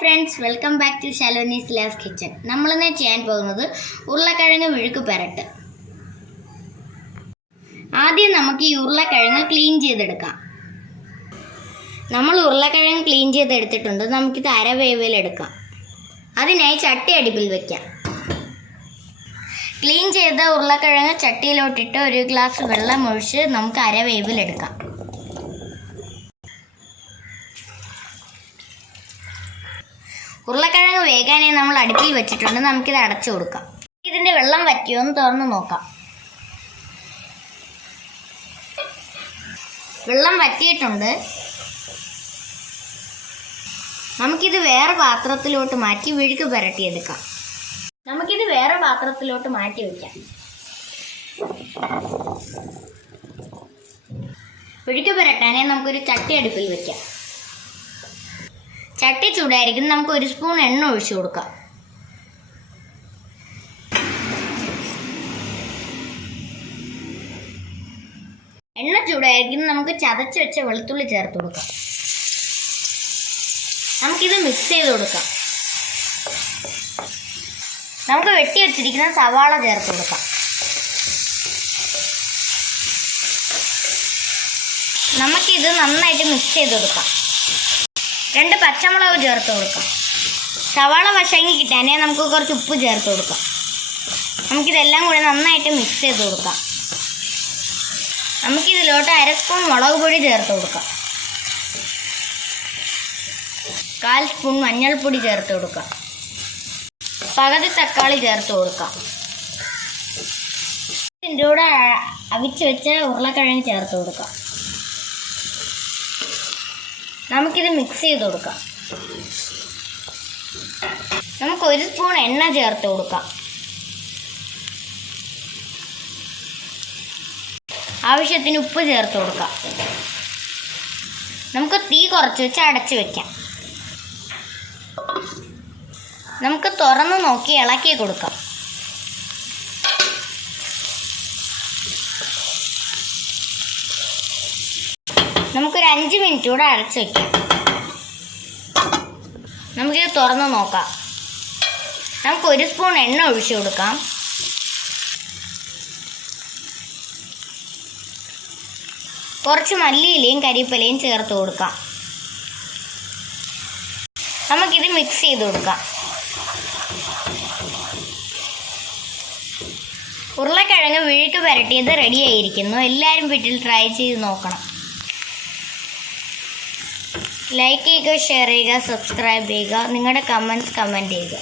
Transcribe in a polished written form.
Friends, welcome back to ഷാലോനീസ് ലാസ് kitchen. നമ്മളിന്ന് ചെയ്യാൻ പോകുന്നത് ഉരുളക്കിഴങ്ങ് വിഴുക്ക് പെരട്ട്. ആദ്യം നമുക്ക് ഈ ഉരുളക്കിഴങ്ങ് ക്ലീൻ ചെയ്തെടുക്കാം. നമ്മൾ ഉരുളക്കിഴങ്ങ് ക്ലീൻ ചെയ്തെടുത്തിട്ടുണ്ട്. നമുക്കിത് അരവേവിലെടുക്കാം. അതിനായി ചട്ടി അടുപ്പിൽ വയ്ക്കാം. ക്ലീൻ ചെയ്ത ഉരുളക്കിഴങ്ങ് ചട്ടിയിലോട്ടിട്ട് ഒരു ഗ്ലാസ് വെള്ളം ഒഴിച്ച് നമുക്ക് അരവേവിലെടുക്കാം. ഉരുളക്കിഴങ്ങ് വേകാനായി നമ്മൾ അടുപ്പിൽ വെച്ചിട്ടുണ്ട്. നമുക്കിത് അടച്ചു കൊടുക്കാം. ഇതിൻ്റെ വെള്ളം വറ്റിയോ എന്ന് തുറന്ന് നോക്കാം. വെള്ളം വറ്റിയിട്ടുണ്ട്. നമുക്കിത് വേറെ പാത്രത്തിലോട്ട് മാറ്റി വിഴുക്ക് പുരട്ടിയെടുക്കാം. നമുക്കിത് വേറെ പാത്രത്തിലോട്ട് മാറ്റി വയ്ക്കാം. വിഴുക്ക് പുരട്ടാനായി നമുക്കൊരു ചട്ടി അടുപ്പിൽ വയ്ക്കാം. ചട്ടി ചൂടായിരിക്കും. നമുക്ക് ഒരു സ്പൂൺ എണ്ണ ഒഴിച്ചു കൊടുക്കാം. എണ്ണ ചൂടായിരിക്കും. നമുക്ക് ചതച്ച് വെച്ച വെളുത്തുള്ളി ചേർത്ത് കൊടുക്കാം. നമുക്കിത് മിക്സ് ചെയ്ത് കൊടുക്കാം. നമുക്ക് വെട്ടി വെച്ചിരിക്കുന്ന സവാള ചേർത്ത് കൊടുക്കാം. നമുക്കിത് നന്നായിട്ട് മിക്സ് ചെയ്ത് കൊടുക്കാം. 2 പച്ചമുളക് ചേർത്ത് കൊടുക്കാം. സവാള വശങ്ങി കിട്ടാനേ നമുക്ക് കുറച്ച് ഉപ്പ് ചേർത്ത് കൊടുക്കാം. നമുക്കിതെല്ലാം കൂടി നന്നായിട്ട് മിക്സ് ചെയ്ത് കൊടുക്കാം. നമുക്കിതിലോട്ട് 1/2 സ്പൂൺ മുളക് പൊടി ചേർത്ത് കൊടുക്കാം. 1/4 സ്പൂൺ മഞ്ഞൾപ്പൊടി ചേർത്ത് കൊടുക്കാം. പകുതി തക്കാളി ചേർത്ത് കൊടുക്കാം. ഇതിൻ്റെ കൂടെ അവിച്ച് വെച്ച ഉരുളക്കിഴങ്ങ് ചേർത്ത് കൊടുക്കാം. നമുക്കിത് മിക്സ് ചെയ്ത് കൊടുക്കാം. നമുക്ക് 1 സ്പൂൺ എണ്ണ ചേർത്ത് കൊടുക്കാം. ആവശ്യത്തിന് ഉപ്പ് ചേർത്ത് കൊടുക്കാം. നമുക്ക് തീ കുറച്ച് വെച്ച് അടച്ചു വയ്ക്കാം. നമുക്ക് തുറന്ന് നോക്കി ഇളക്കി കൊടുക്കാം. നമുക്കൊരു 5 മിനിറ്റ് കൂടെ അടച്ചു വയ്ക്കാം. നമുക്കിത് തുറന്ന് നോക്കാം. നമുക്ക് 1 സ്പൂൺ എണ്ണ ഒഴിച്ചു കൊടുക്കാം. കുറച്ച് മല്ലിയിലയും കരിവേപ്പിലയും ചേർത്ത് കൊടുക്കാം. നമുക്കിത് മിക്സ് ചെയ്ത് കൊടുക്കാം. ഉരുളക്കിഴങ്ങ് വിഴുക്ക് പുരട്ടിയത് റെഡിയായിരിക്കുന്നു. എല്ലാവരും വീട്ടിൽ ട്രൈ ചെയ്ത് നോക്കണം. ലൈക്ക് ചെയ്യുക, ഷെയർ ചെയ്യുക, സബ്സ്ക്രൈബ് ചെയ്യുക. നിങ്ങളുടെ കമൻറ്റ് ചെയ്യുക.